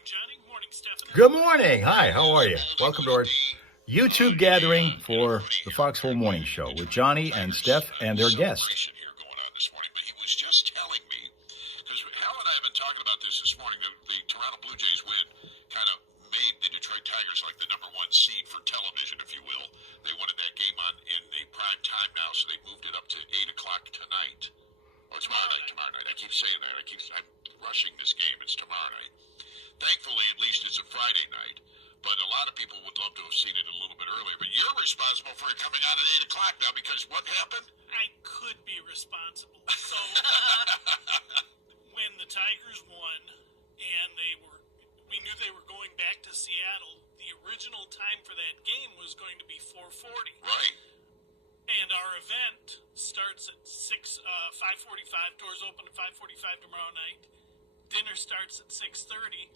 Morning, Johnny. Morning, Stephanie. Good morning. Hi, how are you? Welcome to our YouTube gathering for the Foxhole Morning Show with Johnny and Steph and their guest. Here going on this morning, but he was just telling me, because Hal and I have been talking about this morning, the Toronto Blue Jays win kind of made the Detroit Tigers like the number one seed for television, if you will. They wanted that game on in a prime time now, so they moved it up to 8 o'clock tonight. Or tomorrow night. I keep saying that. I'm rushing this game. It's tomorrow night. Thankfully, at least it's a Friday night. But a lot of people would love to have seen it a little bit earlier. But you're responsible for it coming out at 8 o'clock now, because what happened? I could be responsible. So when the Tigers won and we knew they were going back to Seattle, the original time for that game was going to be 4:40. Right. And our event starts at 5:45. Doors open at 5:45 tomorrow night. Dinner starts at 6:30,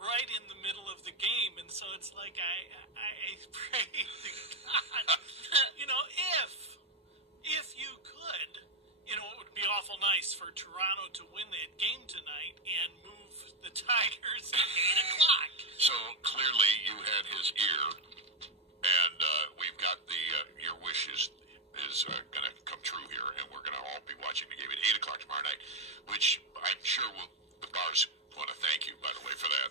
right in the middle of the game. And so it's like I pray to God, if you could, it would be awful nice for Toronto to win that game tonight and move the Tigers at 8 o'clock. So clearly you had his ear, and we've got your wish is going to come true here, and we're going to all be watching the game at 8 o'clock tomorrow night, which I'm sure the bars want to thank you, by the way, for that.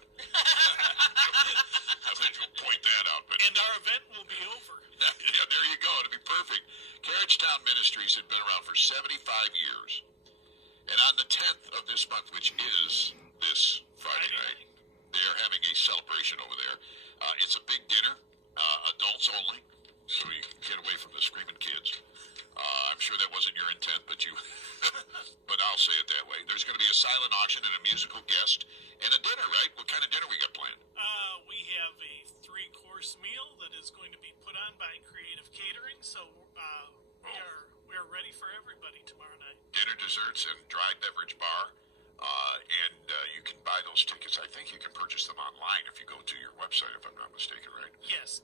I think you'll point that out. But and our event will be over. Yeah, there you go. It'll be perfect. Carriagetown Ministries had been around for 75 years. And on the 10th of this month, which is this Friday night, they're having a celebration over there. It's a big dinner, adults only, so you can get away from the screaming kids. I'm sure that wasn't your intent, but I'll say it that way. There's going to be a silent auction and a musical guest and a dinner, right? What kind of dinner we got planned? We have a 3-course meal that is going to be put on by Creative Catering, so we're ready for everybody tomorrow night. Dinner, desserts, and dry beverage bar. And you can buy those tickets. I think you can purchase them online if you go to your website, if I'm not mistaken, right? Yes.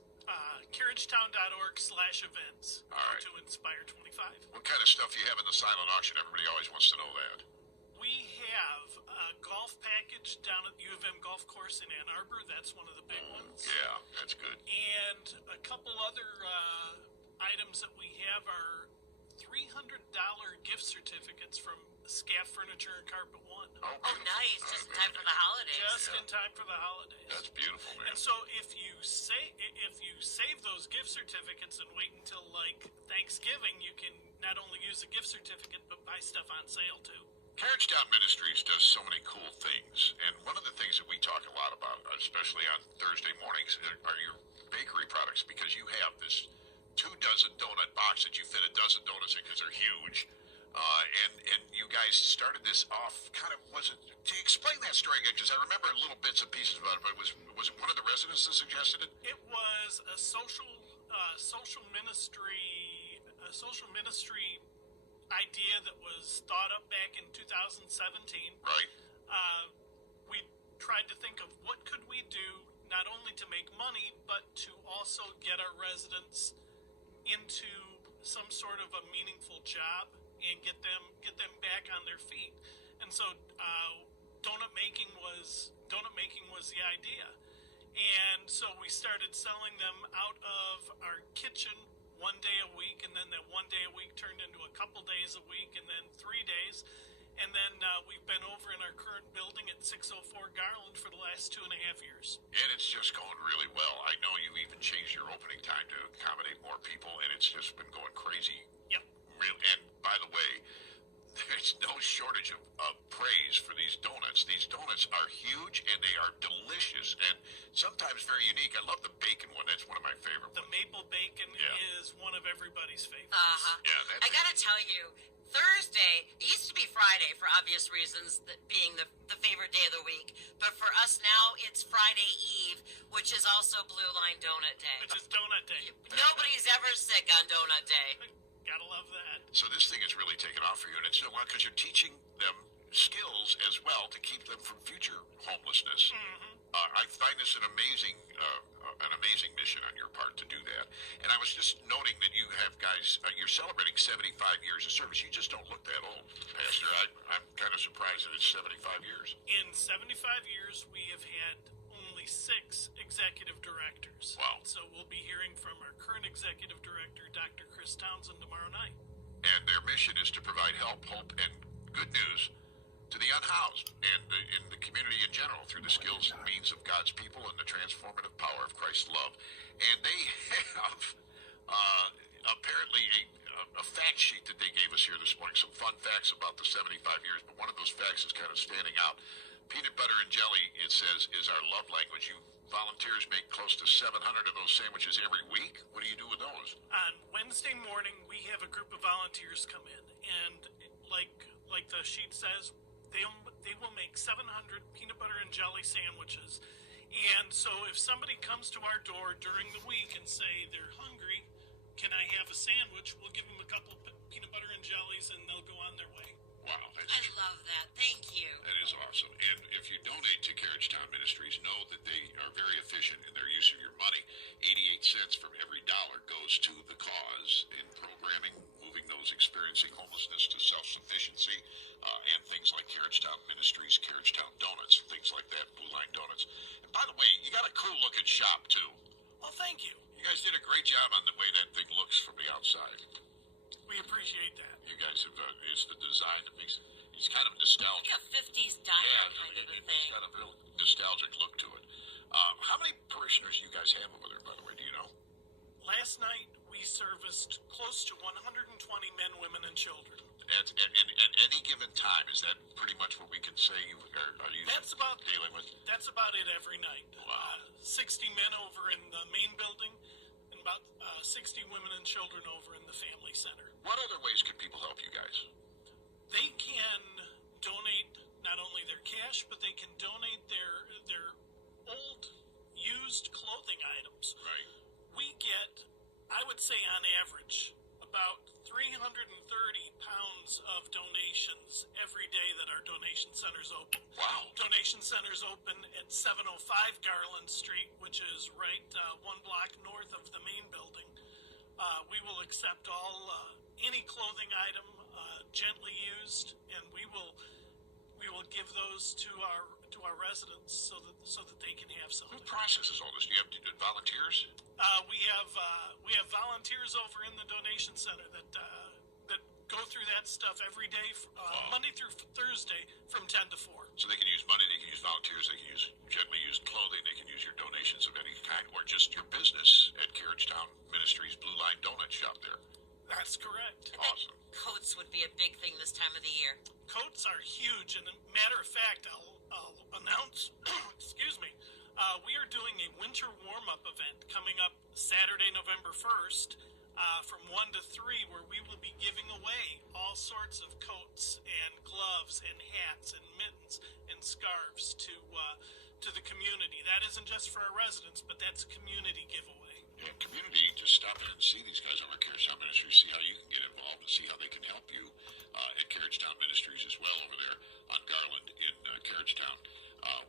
carriagetown.org/events. All right. To Inspire 25. What kind of stuff you have in the silent auction? Everybody always wants to know that. We have a golf package down at the U of M golf course in Ann Arbor. That's one of the big ones. Yeah, that's good. And a couple other items that we have are $300 gift certificates from Scaff Furniture and Carpet One. Oh, nice. Just in time for the holidays. Just in time for the holidays. That's beautiful, man. And so if you save those gift certificates and wait until like Thanksgiving, you can not only use a gift certificate but buy stuff on sale too. Carriagetown Ministries does so many cool things, and one of the things that we talk a lot about, especially on Thursday mornings, are your bakery products, because you have this 24 donut box that you fit a dozen donuts in because they're huge. And you guys started this off can you explain that story again? Because I remember little bits and pieces about it, but was it one of the residents that suggested it? It was a social ministry idea that was thought up back in 2017. Right. We tried to think of what could we do not only to make money, but to also get our residents into some sort of a meaningful job and get them back on their feet. And so donut making was the idea. And so we started selling them out of our kitchen 1 day a week, and then that 1 day a week turned into a couple days a week, and then 3 days. And then we've been over in our current building at 604 Garland for the last 2.5 years. And it's just going really well. I know you even changed your opening time to accommodate more people, and it's just been going crazy. Yep. And by the way, there's no shortage of praise for these donuts. These donuts are huge, and they are delicious, and sometimes very unique. I love the bacon one. That's one of my favorite ones. The maple bacon is one of everybody's favorites. Yeah, I gotta tell you, Thursday, it used to be Friday for obvious reasons, that being the favorite day of the week. But for us now, it's Friday Eve, which is also Blue Line Donut Day. Which is Donut Day. Nobody's ever sick on Donut Day. Gotta love that. So this thing is really taken off for you, and it's so well because you're teaching them skills as well to keep them from future homelessness. Mm-hmm. I find this an amazing amazing mission on your part to do that. And I was just noting that you have guys, you're celebrating 75 years of service. You just don't look that old, Pastor. I'm kind of surprised that it's 75 years. In 75 years, we have had only 6 executive directors. Wow. So we'll be hearing from our current executive director, Dr. Chris Townsend, tomorrow night. And their mission is to provide help, hope, and good news to the unhoused and in the community in general through the skills and means of God's people and the transformative power of Christ's love. And they have apparently a fact sheet that they gave us here this morning, some fun facts about the 75 years, but one of those facts is kind of standing out. Peanut butter and jelly, it says, is our love language. You volunteers make close to 700 of those sandwiches every week. What do you do with those? On Wednesday morning, we have a group of volunteers come in, and like the sheet says, they will make 700 peanut butter and jelly sandwiches. And so if somebody comes to our door during the week and say they're hungry, can I have a sandwich? We'll give them a couple peanut butter and jellies, and they'll go on their way. Wow. I love that. Thank you. That is awesome. And if you donate to Carriage Town Ministries, know that they are very efficient in their use of your money. 88 cents from every dollar goes to the cause in programming, moving those experiencing homelessness to self-sufficiency, and things like Carriage Town Ministries, Carriage Town Donuts, things like that, Blue Line Donuts. And by the way, you got a cool-looking shop, too. Well, thank you. You guys did a great job on the way that thing looks from the outside. We appreciate that. You guys have, it's the design that makes it's kind of nostalgic. Like a 50s diner kind of a thing. It's got a real nostalgic look to it. How many parishioners do you guys have over there, by the way? Do you know? Last night, we serviced close to 120 men, women, and children. At any given time, is that pretty much what we can say you are dealing with? That's about it every night. Wow. 60 men over in the main building, and about 60 women and children over in the family center. What other ways can people help you guys? They can donate not only their cash, but they can donate their old, used clothing items. Right. We get, I would say on average, about 330 pounds of donations every day that our donation center's open. Wow. Donation center's open at 705 Garland Street, which is right 1 block north of the main building. We will accept any clothing item gently used, and we will give those to our residents so that they can have something. Who processes all this? Do you have volunteers? We have volunteers over in the donation center that go through that stuff every day, Monday through Thursday from 10 to 4. So they can use money, they can use volunteers, they can use gently used clothing, they can use your donations of any kind, or just your business at Carriage Town Ministries Blue Line Donut Shop there. That's correct. Awesome. Coats would be a big thing this time of the year. Coats are huge, and a matter of fact, I'll announce, excuse me, we are doing a winter warm-up event coming up Saturday, November 1st, from 1 to 3, where we will be giving away all sorts of coats and gloves and hats and mittens and scarves to the community. That isn't just for our residents, but that's a community giveaway. Yeah, community, just stop in and see these guys over at Carriage Town Ministries, see how you can get involved and see how they can help you at Carriage Town Ministries as well over there on Garland in Carriage Town,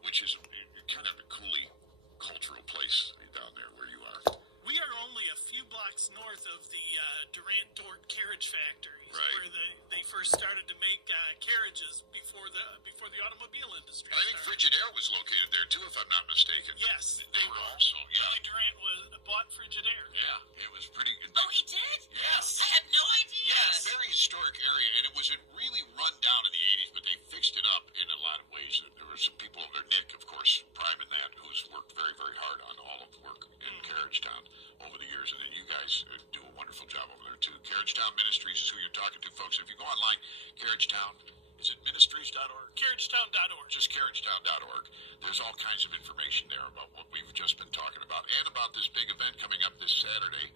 which is kind of a coolly cultural place down there where you are. We are only a few blocks north of the Durant Dort carriage factories, right, where they first started to make carriages before the automobile industry. I think Frigidaire was located there too, if I'm not mistaken. Yes, they were also. Yeah, Charlie Durant bought Frigidaire. Yeah, it was pretty. Oh, he did? Yes. I had no idea. Yes, very historic area, and it was really run down in the 80s, but they fixed it up in a lot of ways. There were some people over there, Nick, of course, prime in that, who's worked very, very hard on all of the work in Carriage Town over the years, and then you guys do a wonderful job over there too. Carriage Town Ministries is who you're talking to, folks. If you go online, Carriage Town, is it ministries.org? CarriageTown.org. Just CarriageTown.org. There's all kinds of information there about what we've just been talking about, and about this big event coming up this Saturday,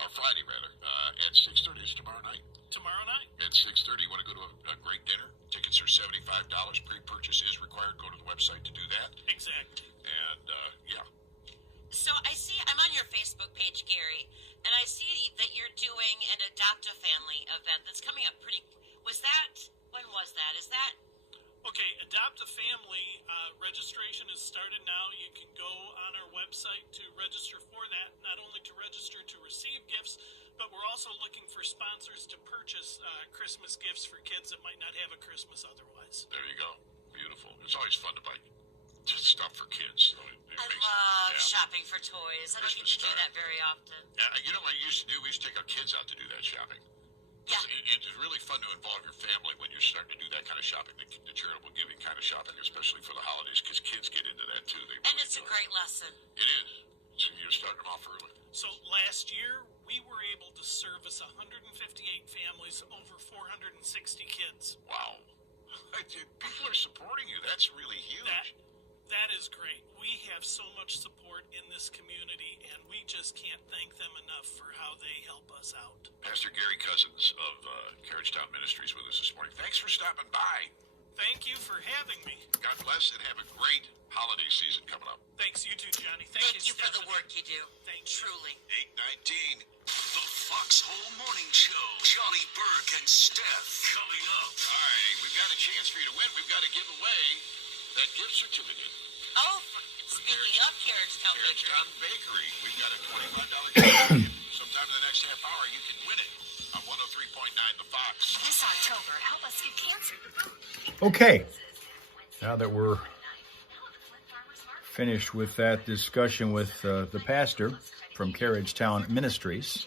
or Friday rather, at 6:30. It's tomorrow night. Tomorrow night. At 6:30, you want to go to a great dinner? Tickets are $75. Pre-purchase is required. Go to the website to do that. Exactly. And, yeah. So I'm on your Facebook page, Gary, and I see that you're doing an Adopt-A-Family event that's coming up when was that? Is that? Okay, Adopt a Family registration is has started now. You can go on our website to register for that, not only to register to receive gifts, but we're also looking for sponsors to purchase Christmas gifts for kids that might not have a Christmas otherwise. There you go. Beautiful. It's always fun to buy stuff for kids. So I love shopping for toys. I don't get to do that very often. Yeah, you know what I used to do? We used to take our kids out to do that shopping. Yeah. It's really fun to involve your family when you're starting to do that kind of shopping, the charitable giving kind of shopping, especially for the holidays, because kids get into that too. They really And it's a great lesson. It is. So you're starting them off early. So last year, we were able to service 158 families, over 460 kids. Wow. People are supporting you. That's really huge. That is great. We have so much support in this community, and we just can't thank them enough for how they help us out. Pastor Gary Cousins of Carriagetown Ministries with us this morning. Thanks for stopping by. Thank you for having me. God bless and have a great holiday season coming up. Thanks, you too, Johnny. Thank you for the Stephanie. work you do. Thank you. Truly. 8:19. The Foxhole Morning Show. Johnny Burke and Steph coming up. All right, we've got a chance for you to win. We've got to give away that gift certificate. Oh, speaking of Carriagetown Bakery. Carriagetown Bakery. We've got a $25 gift. Sometime in the next half hour, you can win it on 103.9 The Fox. This October, help us get cancer. Okay, now that we're finished with that discussion with the pastor from Carriagetown Ministries,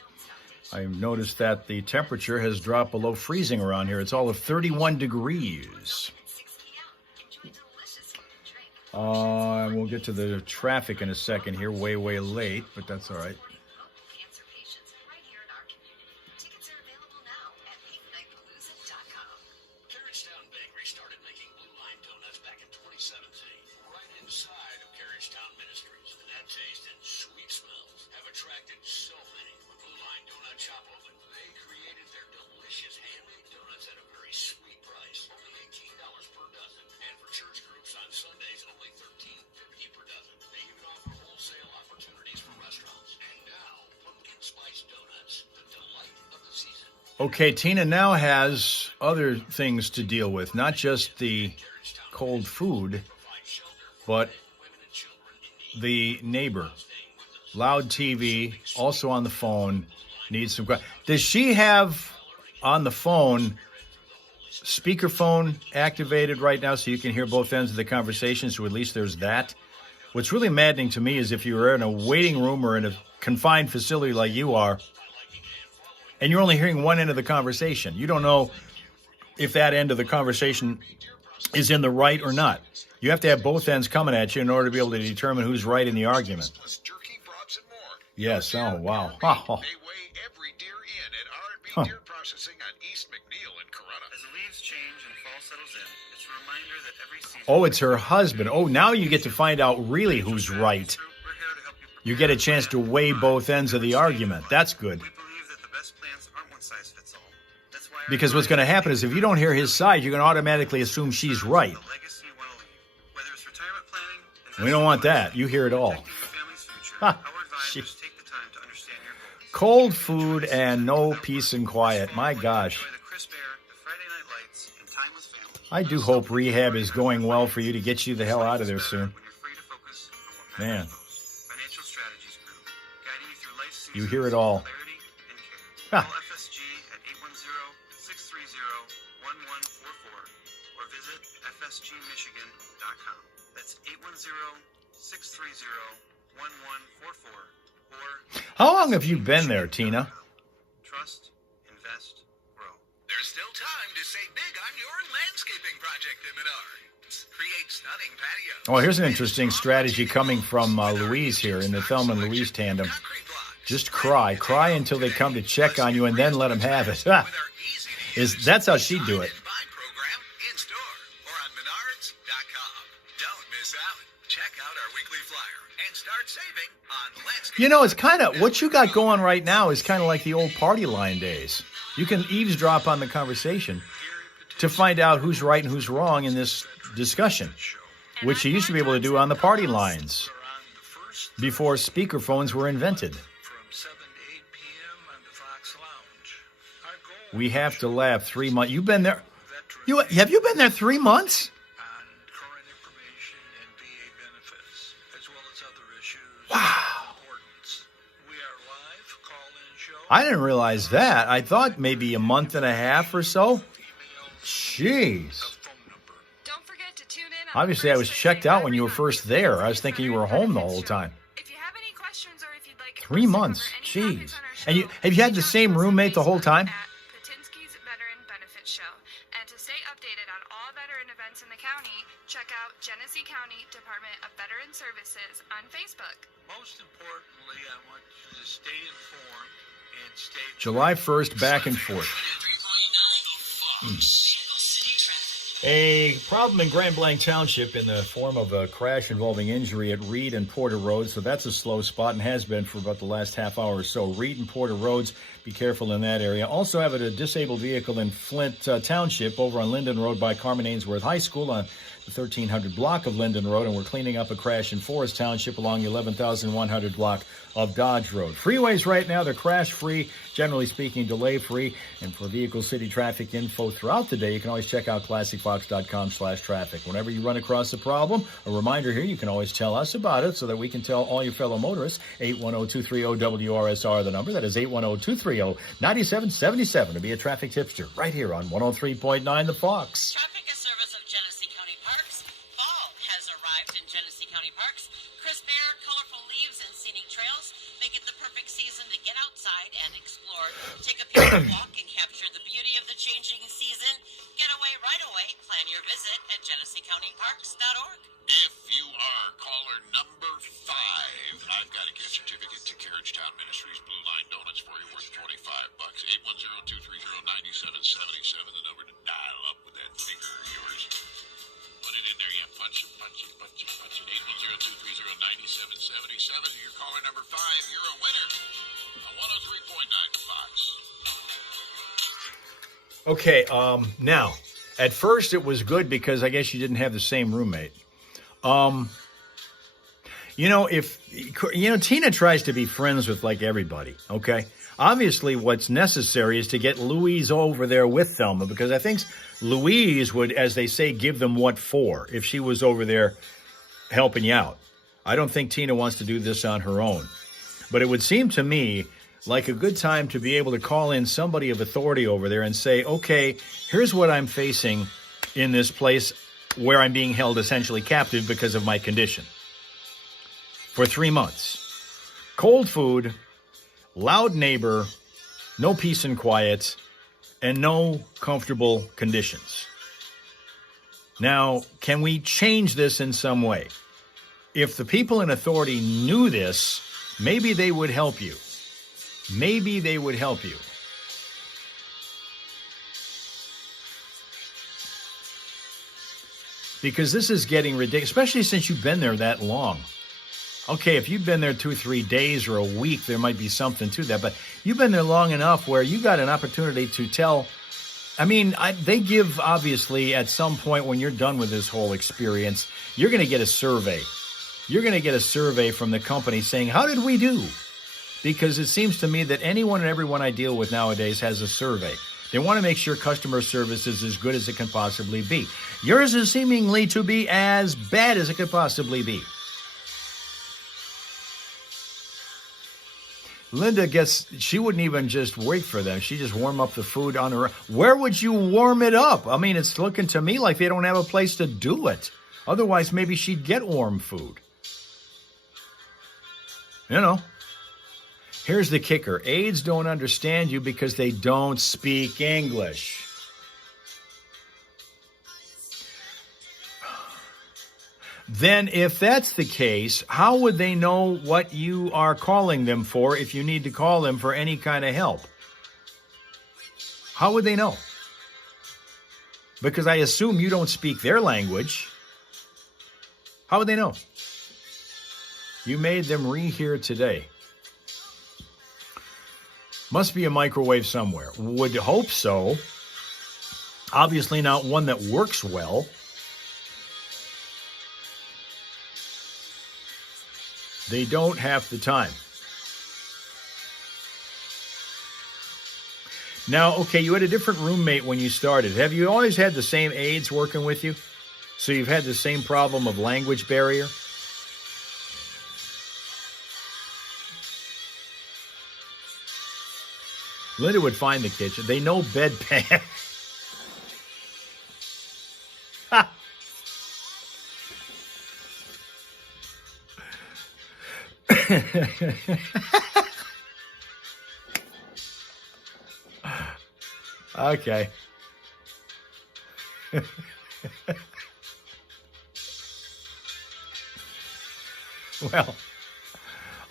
I've noticed that the temperature has dropped below freezing around here. It's all of 31 degrees. We'll get to the traffic in a second here, way late, but that's all right. Carriagetown Bakery started making Blue Line donuts back in 2017, right inside of Carriagetown Ministries. And that taste and sweet smells have attracted so many. With Blue Line Donut Shop open, they created their delicious handmade donuts at a very sweet price, only $18 per dozen. And for church groups on Sundays, only $13.50 per dozen. They even offer wholesale opportunities for restaurants. And now, pumpkin spice donuts, the delight of the season. Okay, Tina now has other things to deal with, not just the cold food, but the neighbor. Loud TV, also on the phone, needs some quiet. Does she have on the phone speakerphone activated right now so you can hear both ends of the conversation, so at least there's that? What's really maddening to me is if you were in a waiting room or in a confined facility like you are, and you're only hearing one end of the conversation. You don't know if that end of the conversation is in the right or not. You have to have both ends coming at you in order to be able to determine who's right in the argument. Jerky, brats, and more. Yes, oh, wow. They weigh every deer in at R&B Deer Processing on East McNeil in Corunna. As the leaves change and fall settles in, it's a reminder that every season... Oh, it's her husband. Oh, now you get to find out really who's right. We're here to help You get a chance to weigh both ends of the argument. That's good. We believe that the best plans aren't one size fits all. That's why Because what's going to happen is if you don't hear his side, you're going to automatically assume she's right. the legacy you want to leave. Whether it's retirement planning, We don't want that. You hear it all. protecting your family's future, Ha, our advisors take the time to understand your goals. Cold food and no peace and quiet. My gosh. Enjoy the crisp air, the Friday night lights, and time with family. I do hope rehab is going well for you to get you the hell out of there soon. When you're free to focus on what Man. matters most. Financial Strategies Group, guiding you through life's You seasons hear it with all. clarity and Ha. care. Call FSG at 810-630-1144 or visit fsgmichigan.com. That's 810-630-1144 or How long have you been there, Tina? trust, invest, grow. There's still time to save big on your landscaping project in Menards. Create stunning patios. Oh, here's an interesting strategy coming from Louise here in the Thelma and Louise tandem. Concrete blocks. Just cry. Cry until they come to check on you and then let them have it. That's how she'd do it. Buy program in store or on menards.com. Don't miss out. Check out our weekly flyer and start saving on landscape. You know, it's kind of, what you got going right now is kind of like the old party line days. You can eavesdrop on the conversation to find out who's right and who's wrong in this discussion, which you used to be able to do on the party lines before speakerphones were invented. From 7 to 8 p.m. on the Fox Lounge. Our goal We have to laugh 3 months. You've been there. Have you been there 3 months? on current information and VA benefits. I didn't realize that. I thought maybe a month and a half or so. Jeez. Don't forget to tune in. Obviously, I was checked out when you were first there. I was thinking you were home the whole time. If you have any questions or if you'd like 3 months. Jeez. And have you had the same roommate the whole time? Patinsky's Veteran Benefits Show. And to stay updated on all veteran events in the county, check out Genesee County Department of Veteran Services on Facebook. Most importantly, I want you to stay informed and stay. July 1st, back and forth. A problem in Grand Blanc Township in the form of a crash involving injury at Reed and Porter Roads. So that's a slow spot and has been for about the last half hour or so. Reed and Porter Roads, be careful in that area. Also have a disabled vehicle in Flint Township over on Linden Road by Carmen Ainsworth High School on the 1300 block of Linden Road. And we're cleaning up a crash in Forest Township along the 11,100 block of Dodge Road. Freeways right now, they're crash-free, generally speaking, delay-free. And for vehicle city traffic info throughout the day, you can always check out classicfox.com/traffic. Whenever you run across a problem, a reminder here, you can always tell us about it so that we can tell all your fellow motorists. 810-230-WRSR, the number. That is 810-230-9777 to be a traffic tipster right here on 103.9 The Fox. Traffic is service of Genesee County Parks. Fall has arrived in Genesee County Parks. Crisp air, colorful leaves, and scenic trails make it the perfect season to get outside and explore. Take a peaceful walk and capture the beauty of the changing season. Get away right away. Plan your visit at GeneseeCountyParks.org. If you are caller number 5, I've got a gift certificate to Carriage Town Ministries Blue Line Donuts for you worth $25. 810-230-9777, the number to dial up with that finger of yours. Put it in there, yeah, punch it. 810-230-9777. You're caller number 5, you're a winner. On 103.9 Fox. Okay, now, at first it was good because I guess you didn't have the same roommate. Tina tries to be friends with like everybody, okay? Obviously, what's necessary is to get Louise over there with Thelma because I think Louise would, as they say, give them what for if she was over there helping you out. I don't think Tina wants to do this on her own. But it would seem to me like a good time to be able to call in somebody of authority over there and say, okay, here's what I'm facing in this place where I'm being held essentially captive because of my condition. For 3 months. Cold food, loud neighbor, no peace and quiet, and no comfortable conditions. Now, can we change this in some way? If the people in authority knew this, maybe they would help you. Maybe they would help you. Because this is getting ridiculous, especially since you've been there that long. Okay, if you've been there 2-3 days or a week, there might be something to that. But you've been there long enough where you got an opportunity to tell. I mean, they give, obviously, at some point when you're done with this whole experience, you're going to get a survey. You're going to get a survey from the company saying, how did we do? Because it seems to me that anyone and everyone I deal with nowadays has a survey. They want to make sure customer service is as good as it can possibly be. Yours is seemingly to be as bad as it could possibly be. Linda she wouldn't even just wait for them. She just warm up the food on her. Where would you warm it up? I mean, it's looking to me like they don't have a place to do it. Otherwise, maybe she'd get warm food. You know. Here's the kicker. Aides don't understand you because they don't speak English. Then if that's the case, how would they know what you are calling them for if you need to call them for any kind of help? How would they know? Because I assume you don't speak their language. How would they know? You made them rehear today. Must be a microwave somewhere. Would hope so. Obviously not one that works well. They don't have the time. Now, okay, you had a different roommate when you started. Have you always had the same aides working with you? So you've had the same problem of language barrier? Linda would find the kitchen. They know bedpan. Okay. Well,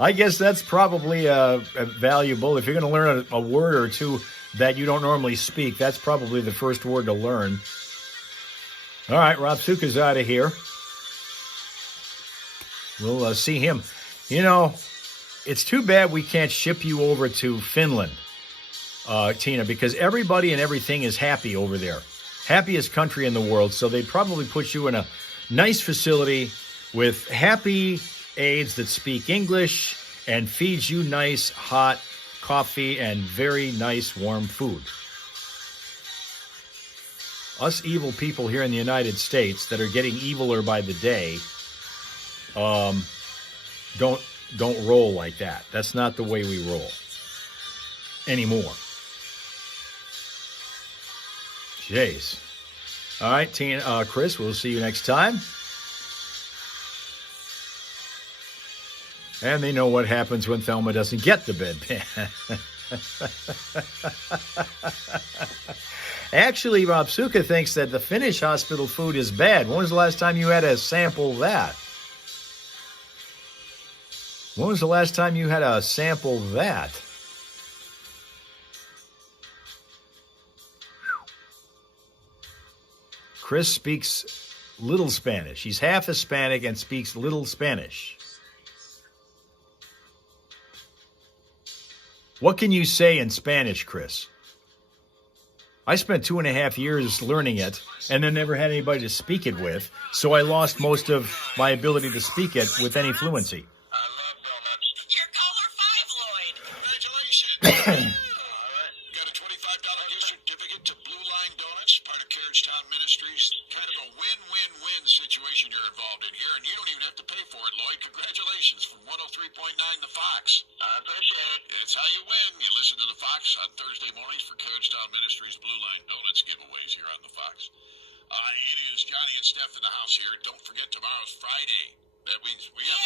I guess that's probably valuable. If you're going to learn a word or two that you don't normally speak, that's probably the first word to learn. All right, Rob Suka's out of here. We'll see him. You know, it's too bad we can't ship you over to Finland, Tina, because everybody and everything is happy over there. Happiest country in the world, so they'd probably put you in a nice facility with happy aides that speak English and feeds you nice hot coffee and very nice warm food. Us evil people here in the United States that are getting eviler by the day, don't roll like that. That's not the way we roll anymore. Jeez. All right, Tina, Chris, we'll see you next time. And they know what happens when Thelma doesn't get the bedpan. Actually, Rob Suka thinks that the Finnish hospital food is bad. When was the last time you had to sample that? When was the last time you had to sample that? Chris speaks little Spanish. He's half Hispanic and speaks little Spanish. What can you say in Spanish, Chris? I spent 2.5 years learning it and then never had anybody to speak it with, so I lost most of my ability to speak it with any fluency. I love donuts. You're caller 5, Lloyd. Congratulations. Got a $25 gift certificate to Blue Line Donuts, part of Carriage Town Ministries. Kind of a win-win-win situation you're involved in here, and you don't even have to pay for it, Lloyd. Congratulations from 103.9 The Fox. I appreciate it. It's how you win. You listen to The Fox on Thursday mornings for Carriage Town Ministries Blue Line Donuts giveaways here on The Fox. It is Johnny and Steph in the house here. Don't forget, tomorrow's Friday. That means we have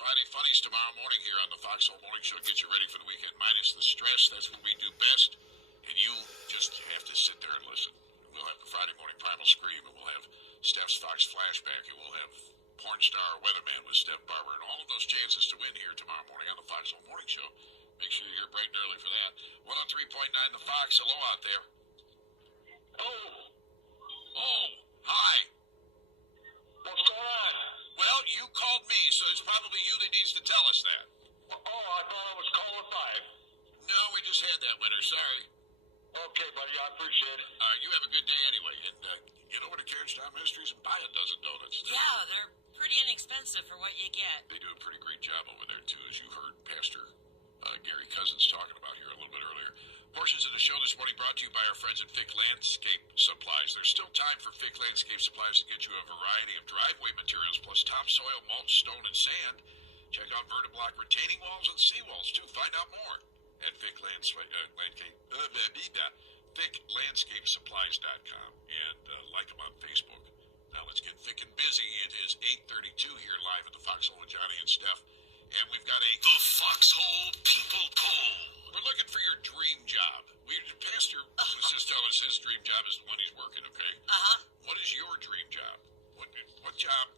Friday Funnies tomorrow morning here on the Foxhole Morning Show. Get you ready for the weekend, minus the stress. That's what we do best. And you just have to sit there and listen. We'll have the Friday morning Primal Scream, and we'll have Steph's Fox Flashback, and we'll have Porn Star Weatherman with Steph Barber, and all of those chances to win here tomorrow morning on the Foxhole Morning Show. Make sure you're here bright and early for that. 103.9 The Fox. Hello out there. Oh, hi. What's going on? Well, you called me, so it's probably you that needs to tell us that. Oh, I thought I was calling 5. No, we just had that winner. Sorry. Okay, buddy, I appreciate it. You have a good day anyway, and get over to Carriage Town Ministries and buy a dozen donuts. Yeah, they're pretty inexpensive for what you get. They do a pretty great job over there, too, as you heard Pastor Gary Cousins talking about here a little bit earlier. Portions of the show this morning brought to you by our friends at Fick Landscape Supplies. There's still time for Fick Landscape Supplies to get you a variety of driveway materials, plus topsoil, mulch, stone, and sand. Check out Vertiblock retaining walls and seawalls, too. Find out more at FickLandscapeSupplies.com and like them on Facebook. Now let's get thick and busy. It is 8:32 here live at the Foxhole with Johnny and Steph. And we've got the Foxhole People Poll. We're looking for your dream job. Pastor was just telling us his dream job is the one he's working, okay? Uh-huh. What is your dream job? What job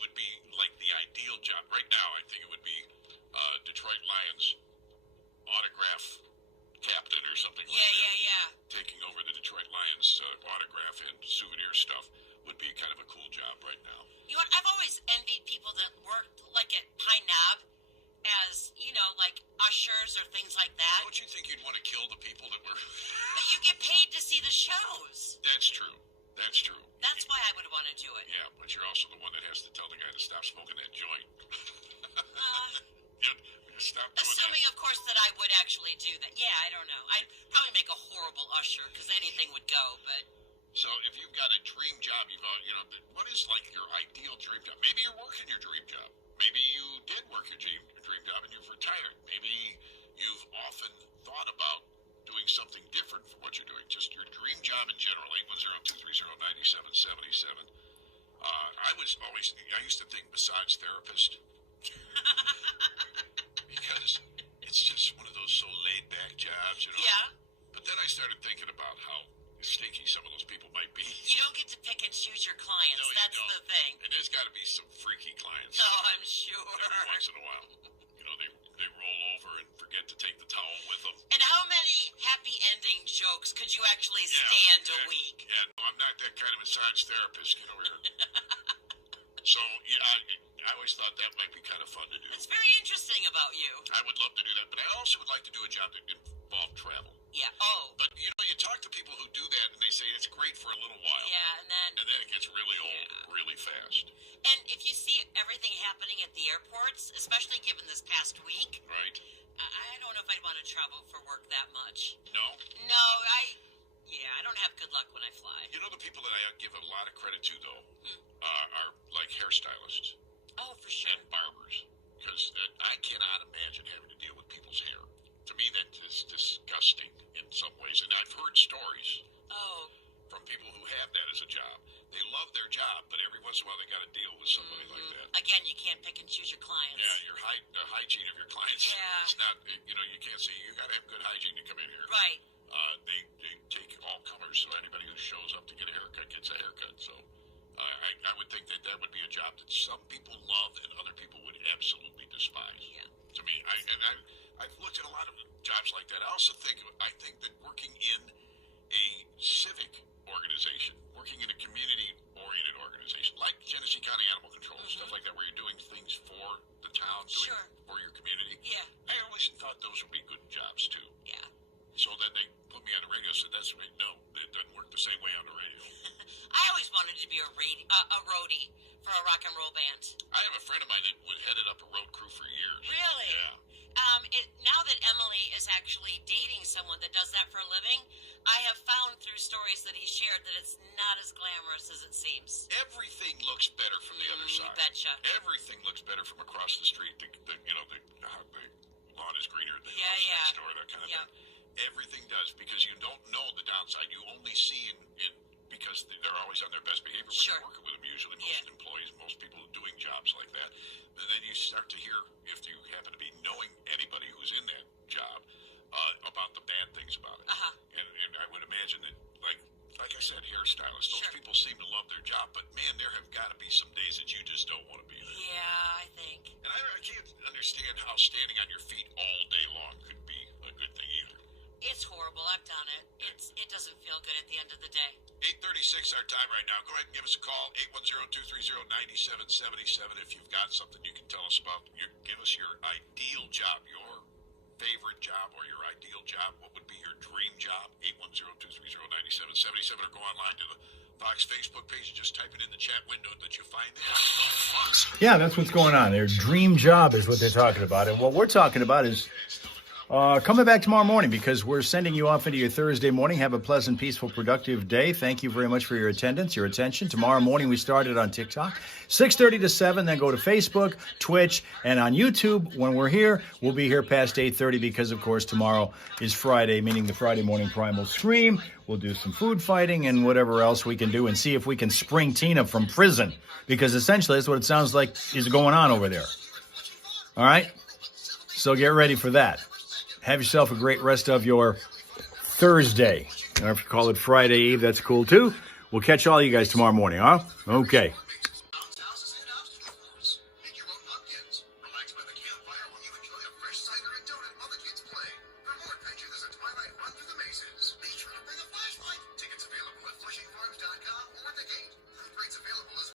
would be like the ideal job? Right now, I think it would be Detroit Lions autograph captain or something like that. Yeah. Taking over the Detroit Lions autograph and souvenir stuff would be kind of a cool job right now. You know what? I've always envied people that worked like at Pine Knob as, like ushers or things like that. Don't you think you'd want to kill the people that were... But you get paid to see the shows. That's true. That's why I would want to do it. Yeah, but you're also the one that has to tell the guy to stop smoking that joint. Stop doing Assuming, that. of course, that I would actually do that. Yeah, I don't know. I'd probably make a horrible usher because anything would go, but... So if you've got a dream job, what is like your ideal dream job? Maybe you're working your dream job. Maybe you did work your dream job and you've retired. Maybe you've often thought about therapist. Because it's just one of those so laid-back jobs, you know? Yeah. But then I started thinking about how stinky some of those people might be. You don't get to pick and choose your clients. No, you That's don't. the thing. And there's got to be some freaky clients. No, I'm sure. Every once in a while. You know, they roll over and forget to take the towel with them. And how many happy ending jokes could you actually stand a week? Yeah, no, I'm not that kind of massage therapist. Get over here. So, yeah, I always thought that might be kind of fun to do. It's very interesting about you. I would love to do that, but I also would like to do a job that involved travel. Yeah. Oh. But, you know, you talk to people who do that, and they say it's great for a little while. Yeah, and then it gets really old really fast. And if you see everything happening at the airports, especially given this past week, Right? I don't know if I'd want to travel for work that much. No? No, I don't have good luck when I fly. You know the people that I give a lot of credit to, though, are like hairstylists Oh, for sure. and barbers. Because I cannot imagine having to deal with people's hair. To me, that is disgusting in some ways. And I've heard stories Oh, from people who have that as a job. They love their job, but every once in a while they got to deal with somebody like that. again, you can't pick and choose your clients. Yeah, the hygiene of your clients. Yeah. It's not, you know, you can't say you got to have good hygiene to come in here. Right. They take all comers, so anybody who shows up to get a haircut gets a haircut. So I would think that would be a job that some people love and other people would absolutely despise. Yeah. To me, I've looked at a lot of jobs like that. I think that working in a civic organization, working in a community-oriented organization, like Genesee County Animal Control and stuff like that, where you're doing things for the town, doing Sure. for your community. Yeah. I always thought those would be good jobs too. Yeah. So then they put me on the radio. Said that's right. No, it doesn't work the same way on the radio. I always wanted to be a roadie for a rock and roll band. I have a friend of mine that headed up a road crew for years. Really? Yeah. Now that Emily is actually dating someone that does that for a living, I have found through stories that he shared that it's not as glamorous as it seems. Everything looks better from the other side. Betcha. Everything looks better from across the street. The lawn is greener than the house next door, that kind of thing. Everything does, because you don't know the downside. You only see because they're always on their best behavior when Sure. you're working with them. Usually, most employees, most people doing jobs like that. And then you start to hear, if you happen to be knowing anybody who's in that job, about the bad things about it. And I would imagine that, like I said, hairstylists, those Sure. people seem to love their job, but man, there have got to be some days that you just don't want to be there. Yeah, I think. And I can't understand how standing on your feet all day long could be a good thing either. It's horrible. I've done it. It doesn't feel good at the end of the day. 8:36 our time right now. Go ahead and give us a call, 810-230-9777. If you've got something you can tell us about, give us your ideal job, your favorite job or your ideal job. What would be your dream job? 810-230-9777, or go online to the Fox Facebook page and just type it in the chat window that you find there. Fox. Yeah, that's what's going on. Their dream job is what they're talking about. And what we're talking about is coming back tomorrow morning, because we're sending you off into your Thursday morning. Have a pleasant, peaceful, productive day. Thank you very much for your attendance, your attention. Tomorrow morning we started on TikTok, 6:30 to 7. Then go to Facebook, Twitch, and on YouTube. When we're here, we'll be here past 8:30 because, of course, tomorrow is Friday, meaning the Friday morning Primal Scream. We'll do some food fighting and whatever else we can do, and see if we can spring Tina from prison, because essentially that's what it sounds like is going on over there. All right? So get ready for that. Have yourself a great rest of your Thursday. Or if you call it Friday Eve, that's cool too. We'll catch all you guys tomorrow morning, huh? Okay.